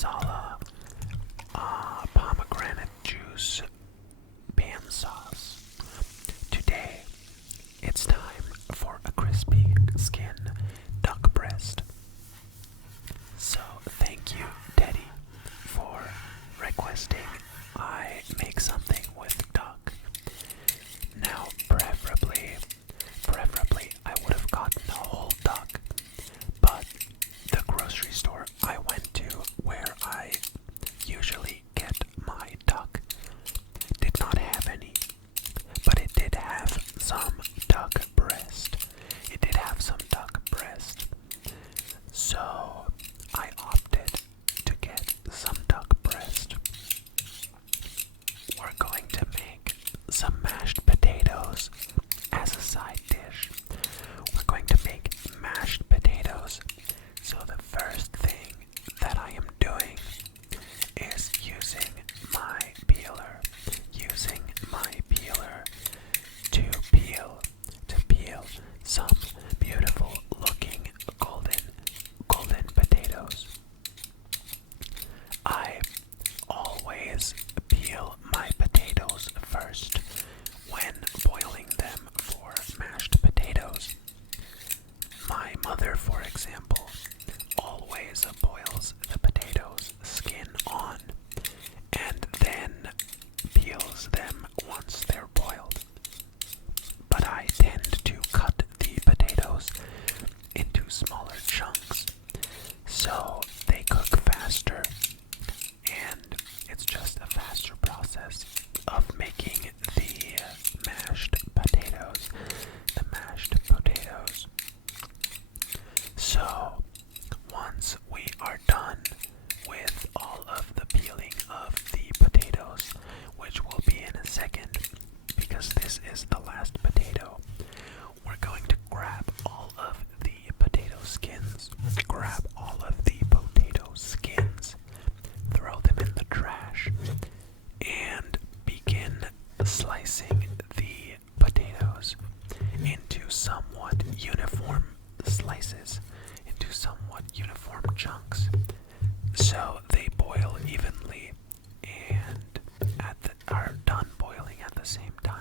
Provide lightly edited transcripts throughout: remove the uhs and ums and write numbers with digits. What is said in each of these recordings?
masala, pomegranate juice, pan sauce. Today, it's time for a crispy skin duck breast. So, thank you, Teddy, for requesting I make something with duck. Now, preferably, I would have gotten a whole duck, but the grocery store I went to, where I usually get my duck, did not have any, but it did have some duck breast. It did have some duck breast. So I opted to get some duck breast. We're going to make some mashed potatoes as a side dish. We're going to make mashed potatoes. So the first thing that I am doing is using my peeler to peel some beautiful looking golden potatoes. I always peel my potatoes first when boiling them for mashed potatoes. My mother, for example, always boils the potatoes skin on and then peels them once they're boiled. But I tend to cut the potatoes into smaller chunks so they cook faster, and it's just a faster process of making the mashed potatoes. So once we are done with all of the peeling of the potatoes, which will be in a second because this is the last potato, we're going to grab all of the potato skins, throw them in the trash, and begin slicing the potatoes into somewhat uniform slices, into somewhat uniform chunks, so they boil evenly and are done boiling at the same time.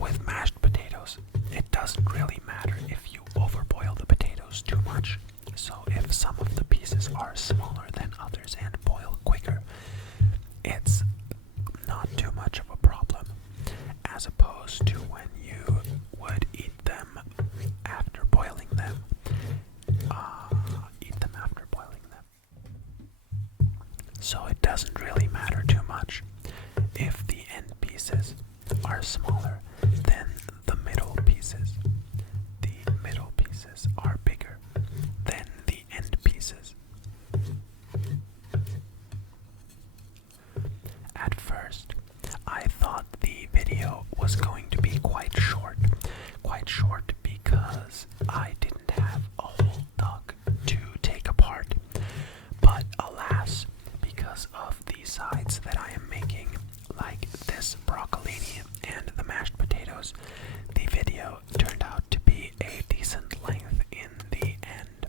With mashed potatoes, it doesn't really matter if you overboil the potatoes too much. So if some of the pieces are smaller than others and boil quicker, it's not too much of a problem, as opposed to when you would eat them after boiling them. So it doesn't really matter too much if the end pieces are smaller than the middle pieces. The middle pieces are bigger than the end pieces. At first, I thought the video was going to be quite short because I didn't have a whole duck to take apart. But alas, because of the sides that I am making, like this broccolini and the mashed potatoes, the video turned out to be a decent length in the end.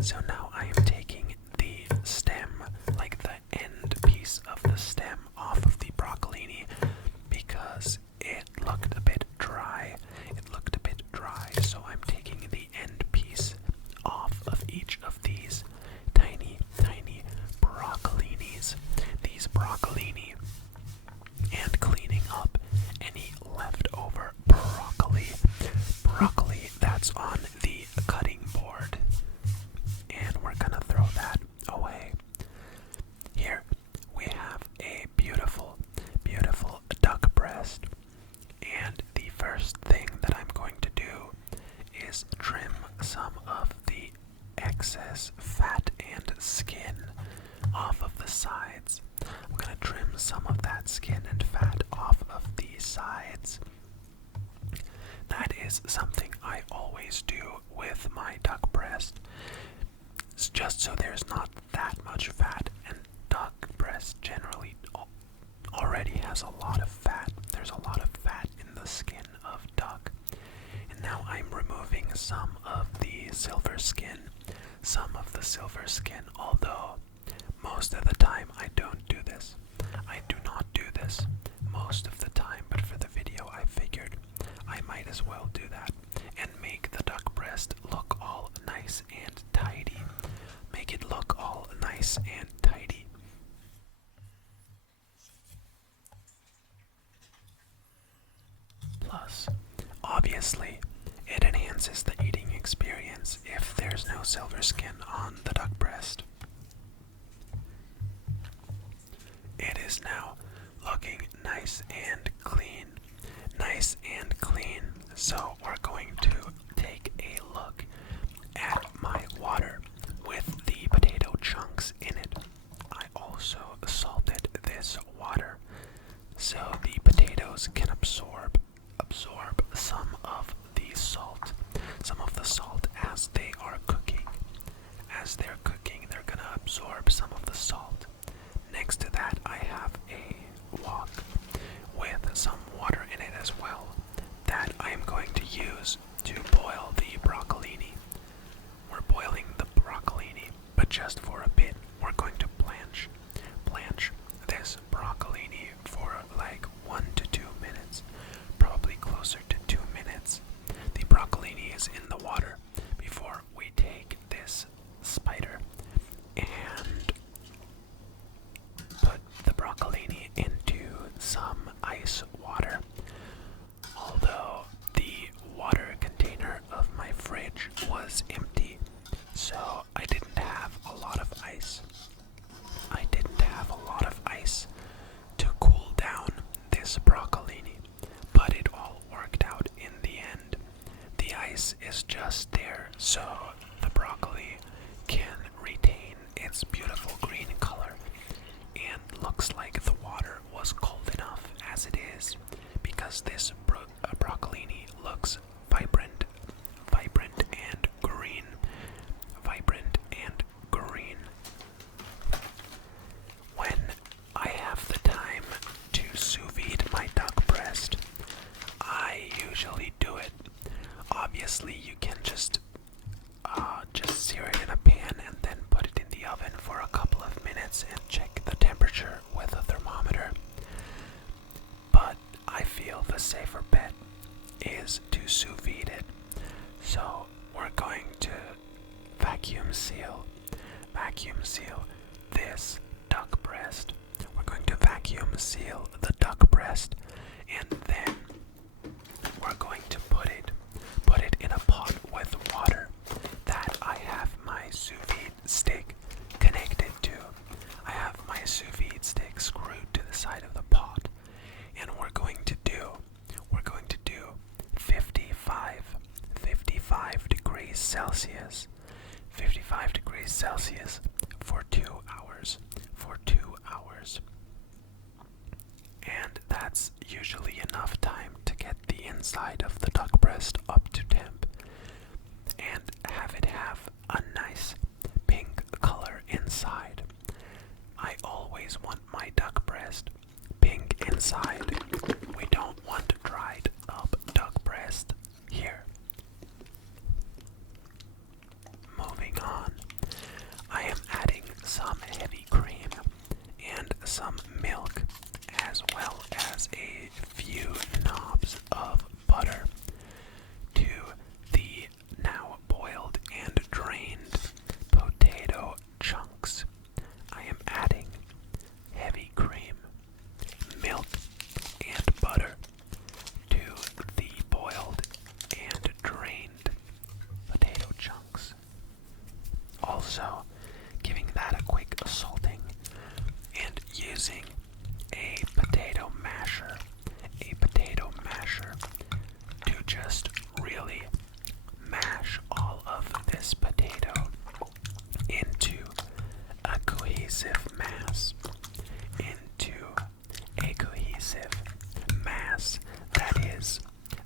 So now I am taking the stem, like the end piece of the stem, off of the broccolini because it looked a bit dry. So I'm taking the end piece off of each of these tiny broccolinis. These broccolini, and cleaning up any leftover broccoli that's on the cutting board. And we're gonna throw that away. Here we have a beautiful duck breast. And the first thing that I'm going to do is trim some of the excess fat and skin off of the sides. I'm going to trim some of that skin and fat off of the sides. That is something I always do with my duck breast. It's just so there's not that much fat, and duck breast generally already has a lot of fat. There's a lot of fat in the skin of duck. some of the silver skin. Although most of the time I don't do this. I do not do this most of the time, but for the video I figured I might as well do that and make the duck breast look all nice and tidy. Make it look all nice and tidy. Plus, obviously, it enhances the eating experience if there's no silver skin on the duck breast. It is now looking nice and clean. Nice and clean. So we're going to take a look at my water with the potato chunks in it. I also salted this water so the potatoes can absorb some of the salt. Some of the salt as they are cooking. As they're cooking, they're gonna absorb some of the salt. Next to that, I have a wok with some water in it as well that I am going to use to boil the broccolini. We're boiling the broccolini, but just for a bit. We're going to blanch this broccolini for like 1 to 2 minutes, probably closer to 2 minutes. The broccolini is in the water before we take this spider and put the broccolini into some ice water. Although the water container of my fridge was empty, so I didn't have a lot of ice. To cool down this broccolini, but it all worked out in the end. The ice is just there so the broccoli can retain its beautiful green color, and looks like the water was cold enough as it is, because this broccolini looks vibrant and green. When I have the time to sous vide my duck breast, I usually do it. Obviously, you can just sear it in a pan and then put it in the oven for a couple of minutes and check the temperature with a thermometer. But I feel the safer bet is to sous vide it. So we're going to vacuum seal this duck breast. We're going to vacuum seal the duck breast, and then we're going to put it in a pot with water that I have my sous vide stick connected to. I have my sous vide stick screwed to the side of the pot, and we're going to do 55 degrees Celsius. 55 degrees Celsius for 2 hours. And that's usually enough time to get the inside of the duck breast up to temp and have it have a nice pink color inside. I always want my duck breast pink inside. We don't want dried up duck breast here. Moving on, I am adding some heavy cream and some milk, as well as a few knobs of butter to the now boiled and drained potato chunks. I am adding heavy cream, milk, and butter to the boiled and drained potato chunks. Also, giving that a quick salting and using a potato masher to just really mash all of this potato into a cohesive mass, that is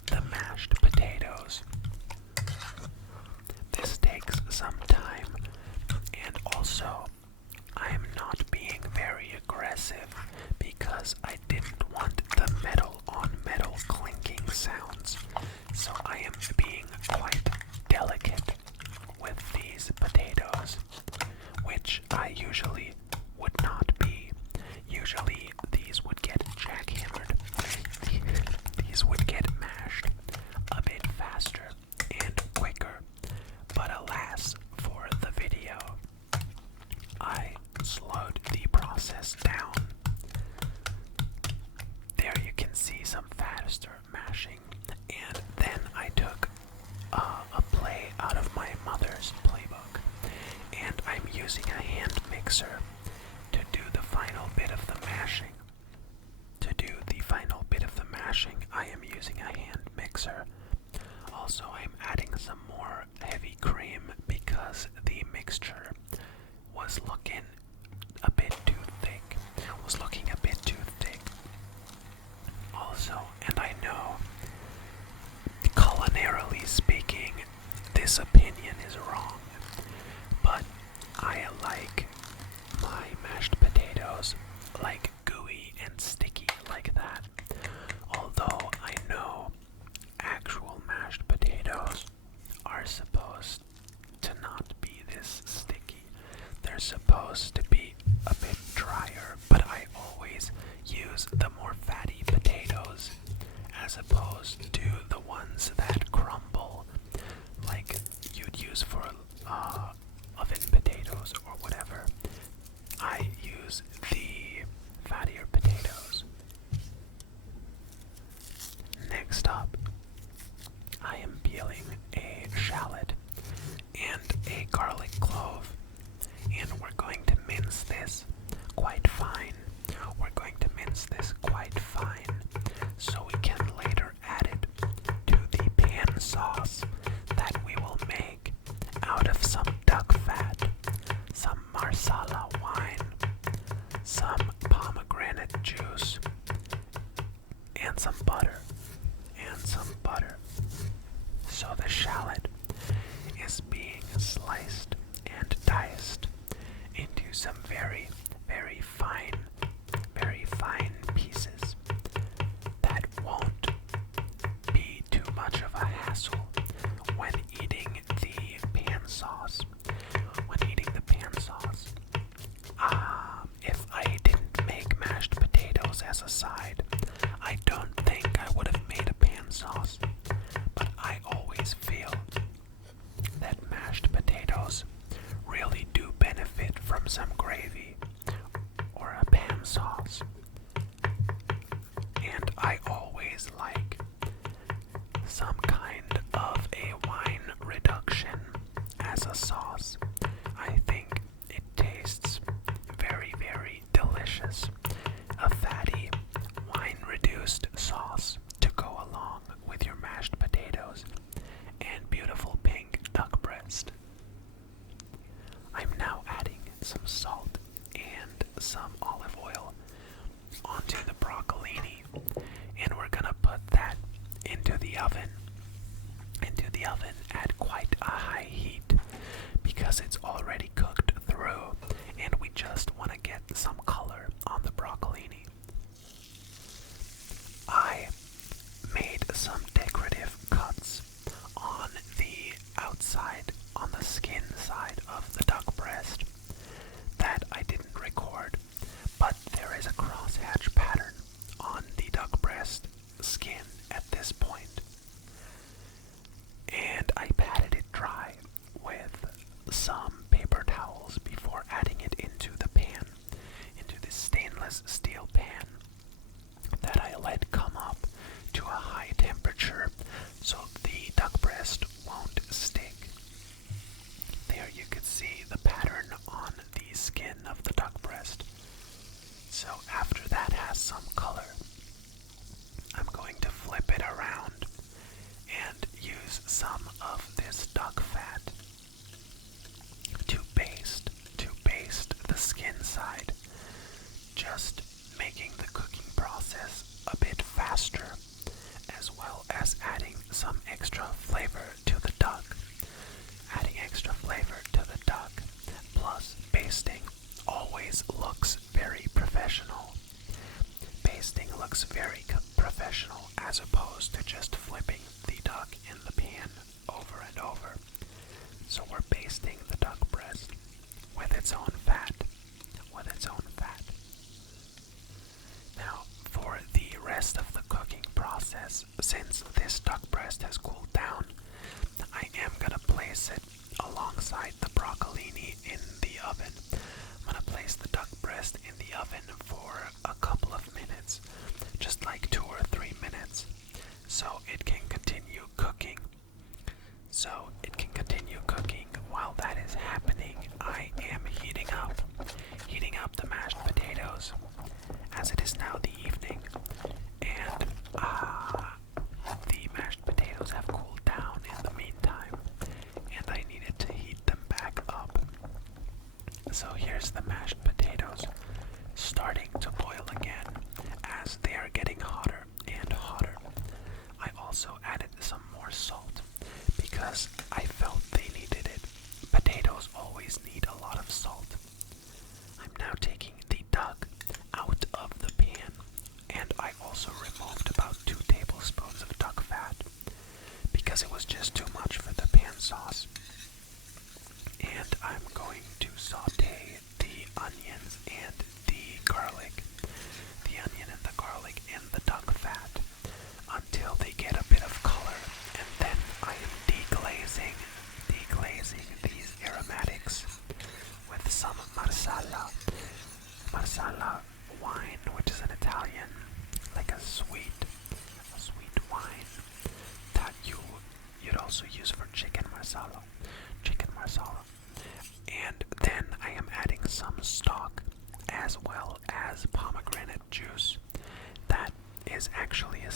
the mashed potatoes. This takes some time, and also I am not being very aggressive because I didn't want the metal on metal clinking sounds, so I am being quite using a hand mixer to do the final bit of the mashing. To do the final bit of the mashing, I am using a hand mixer. Also, I'm adding some more heavy cream because the mixture was looking a bit too thick. Also, and I know, culinarily speaking, this opinion is wrong, but I like my mashed potatoes like gooey and sticky like that. Although I know actual mashed potatoes are supposed to not be this sticky. They're supposed to be a bit drier, but I always use the more fatty potatoes as opposed to the ones that crumble, like you'd use for oven potatoes or whatever. I use the fattier potatoes. Next up, I am peeling a shallot and a garlic clove, and we're going to mince this quite fine. So we can later add it to the pan sauce that we will make out of some duck fat, some marsala wine, some pomegranate juice, and some butter. So the shallot is being sliced and diced into some very, very fine pieces that won't be too much of a hassle when eating the pan sauce. If I didn't make mashed potatoes as a side, I don't think I would have made a pan sauce. But I always feel that mashed potatoes really do benefit from some gravy or a pan sauce. And I always like some kind of a wine reduction as a sauce. I think it tastes very, very delicious. A fatty, wine-reduced sauce to go along with your mashed potatoes and beautiful pink duck breast. I'm now adding some salt and some olive oil onto the broccolini, and we're gonna put that into the oven at quite a high heat because it's already cooked through and we just want to get some color on the broccolini. I made some decorative cuts on the outside, on the skin side of the duck breast that I didn't record, but there is a crosshatch pattern on the duck breast skin at this point. And I patted it dry with some paper towels before adding it into the pan, into this stainless steel pan that I let come up to a high temperature so the duck breast won't stick. There you could see the pattern on the skin of the duck breast. So after that has some color, I'm going to flip it around and use some of this duck fat to baste the skin side, just making the cooking process a bit faster, as well as adding some extra flavor to the duck. Plus, basting always looks very professional. As opposed to just flipping the duck in the pan over and over. So we're basting the duck breast with its own fat. Now, for the rest of the cooking process, since this duck breast has cooled down, I am gonna place it alongside the broccolini in the oven. I'm gonna place the duck breast in the oven for a couple of minutes, just like 2 or 3 minutes, so it can continue cooking. While that is happening, I am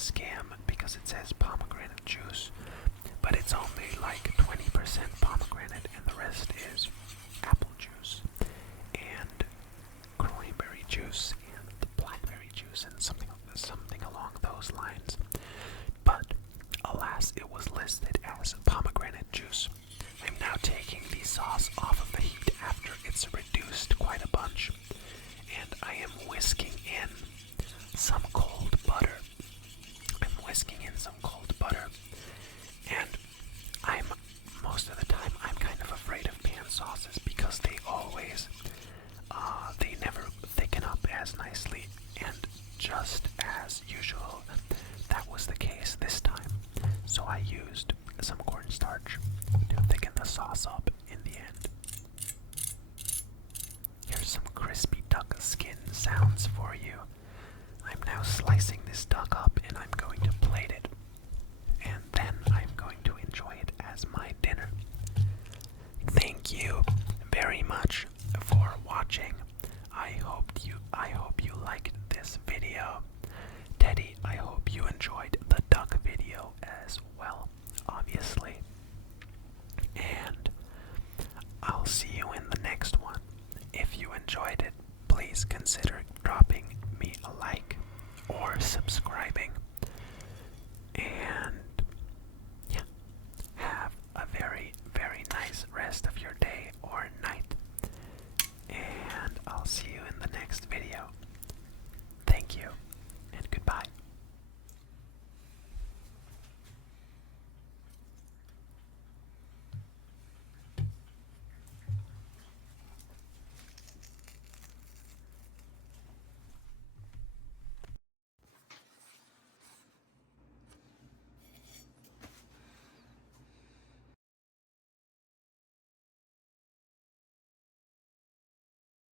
scam because it says pomegranate juice, but it's only like 20% pomegranate and the rest is apple juice and cranberry juice and the blackberry juice and something along those lines. But alas, it was listed as pomegranate juice. I'm now taking the sauce off of the heat after it's reduced quite a bunch, and I am whisking in some cold butter. And most of the time, I'm kind of afraid of pan sauces because they always, they never thicken up as nicely, and just as usual, that was the case this time. So I used some cornstarch to thicken the sauce up in the end. Here's some crispy duck skin sounds for you. I'm now slicing this duck up and I'm going to plate it. And then I'm going to enjoy it as my dinner. Thank you very much for watching. I hope you liked this video. Teddy, I hope you enjoyed the duck video as well, obviously. And I'll see you in the next one. If you enjoyed it, please consider dropping me a like or subscribe.